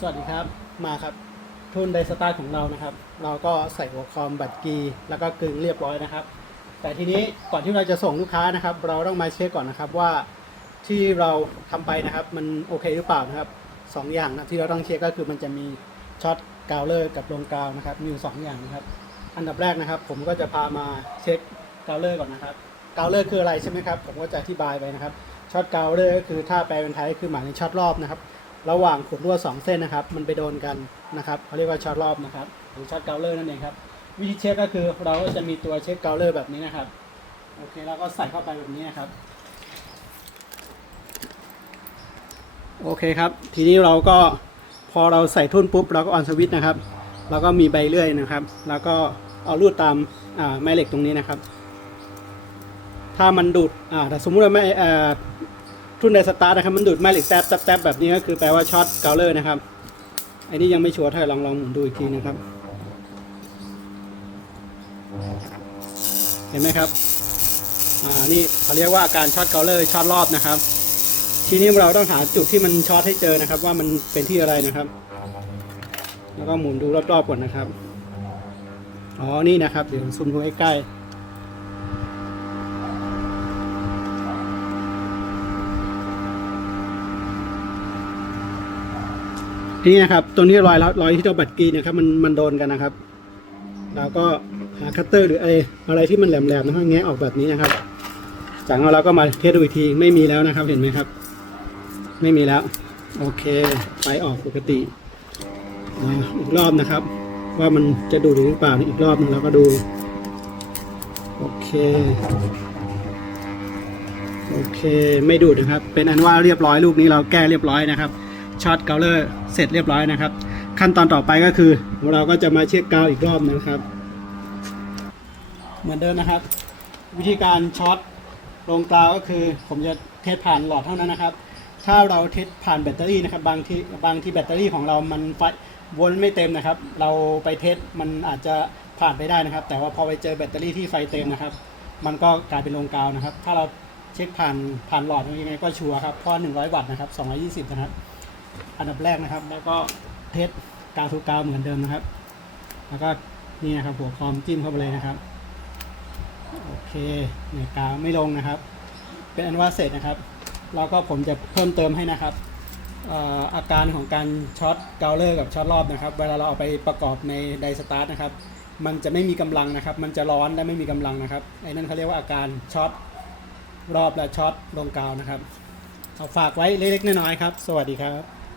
สวัสดีครับมาครับทุนไดสตาร์ของเรานะครับ เราก็ใส่หัวคอมบัตรกีแล้วก็กึงเรียบร้อยนะครับ แต่ทีนี้ก่อนที่เราจะส่งลูกค้านะครับ เราต้องมาเช็คก่อนนะครับว่าที่เราทำไปนะครับ มันโอเคหรือเปล่านะครับสองอย่างนะที่เราต้องเช็คก็คือมันจะมีช็อตกาวเลอร์กับลงกาวนะครับ มีอยู่สองอย่างนะครับ อันดับแรกนะครับ ผมก็จะพามาเช็คกาวเลอร์ก่อนนะครับกาวเลอร์คืออะไรใช่ไหมครับผมก็จะอธิบายไปนะครับช็อตกาวเลอร์ก็คือถ้าแปลเป็นไทยคือหมายถึงช็อตรอบนะครับ ระหว่างขดลวดสองเส้นนะครับ มันไปโดนกันนะครับเขาเรียกว่าช็อตรอบนะครับ หรือช็อตเกาเลอร์นั่นเองครับ วิธีเช็คก็คือเราก็จะมีตัวเช็คเกาเลอร์แบบนี้นะครับ โอเคเราก็ใส่เข้าไปแบบนี้นะครับ โอเคครับ ทีนี้เราก็พอเราใส่ทุ่นปุ๊บเราก็ออนสวิตช์นะครับ แล้วก็มีใบเลื่อยนะครับ แล้วก็เอาลูดตามอ่าแม่เหล็กตรงนี้นะครับ ถ้ามันดูดอ่าแต่สมมุติว่าไม่ ทุ่นไดสตาร์นะครับมันดูดแม่เหล็กแทบแทบแบบนี้ก็คือแปลว่าช็อตเกาเลอร์นะครับไอ้นี่ยังไม่ชัวร์เท่าไหร่ลองลองหมุนดูอีกทีนะครับ เห็นไหมครับอ่านี่เขาเรียกว่าการช็อตเกาเลอร์ช็อตรอบนะครับ ทีนี้เราต้องหาจุดที่มันช็อตให้เจอนะครับ ว่ามันเป็นที่อะไรนะครับ แล้วก็หมุนดูรอบๆก่อนนะครับอ๋อนี่นะครับเดี๋ยวซูมดูใกล้ๆ นี่นะครับตัวนี้รอยรอยที่ตัวบัตรกรีนะครับมันมันโดนกันนะครับ เราก็หาคัตเตอร์หรืออะไรอะไรที่มันแหลมๆนะครับแงะออกแบบนี้นะครับ จากนั้นเราก็มาเทสดูอีกทีไม่มีแล้วนะครับเห็นไหมครับ ไม่มีแล้ว โอเคไฟออกปกติอีกรอบนะครับ ว่ามันจะดูดหรือเปล่าอีกรอบหนึงเราก็ดู โอเคโอเค ไม่ดูดนะครับ เป็นอันว่าเรียบร้อยลูกนี้เราแก้เรียบร้อยนะครับ ช็อตเกาเลอร์เสร็จเรียบร้อยนะครับ ขั้นตอนต่อไปก็คือ เราก็จะมาเช็คกาวอีกรอบนะครับ เหมือนเดิมนะครับ วิธีการช็อตลงกาวก็คือ ผมจะเทสผ่านหลอดเท่านั้นนะครับ ถ้าเราเทสผ่านแบตเตอรี่นะครับ บางทีบางที่แบตเตอรี่ของเรามันไฟวนไม่เต็มนะครับ เราไปเทสมันอาจจะผ่านไปได้นะครับ แต่ว่าพอไปเจอแบตเตอรี่ที่ไฟเต็มนะครับ มันก็กลายเป็นลงกาวนะครับ ถ้าเราเช็คผ่านผ่านหลอดยังไงก็ชัวร์ครับเพราะ100 วัตต์นะครับ220นะครับ อันดับแรกนะครับ แล้วก็เทสกาวทูกาวเหมือนเดิมนะครับ แล้วก็นี่นะครับหัวคอมจิ้มเข้าไปเลยนะครับ โอเคเนี่ยกาวไม่ลงนะครับ เป็นอันว่าเสร็จนะครับ แล้วก็ผมจะเพิ่มเติมให้นะครับอาการของการช็อตเกาเลอร์กับช็อตรอบนะครับ เวลาเราเอาไปประกอบในไดสตาร์ทนะครับ มันจะไม่มีกำลังนะครับ มันจะร้อนและไม่มีกำลังนะครับไอ้นั่นเขาเรียกว่าอาการช็อตรอบและช็อตลงกาวนะครับเอาฝากไว้เล็กๆน้อยๆครับ สวัสดีครับ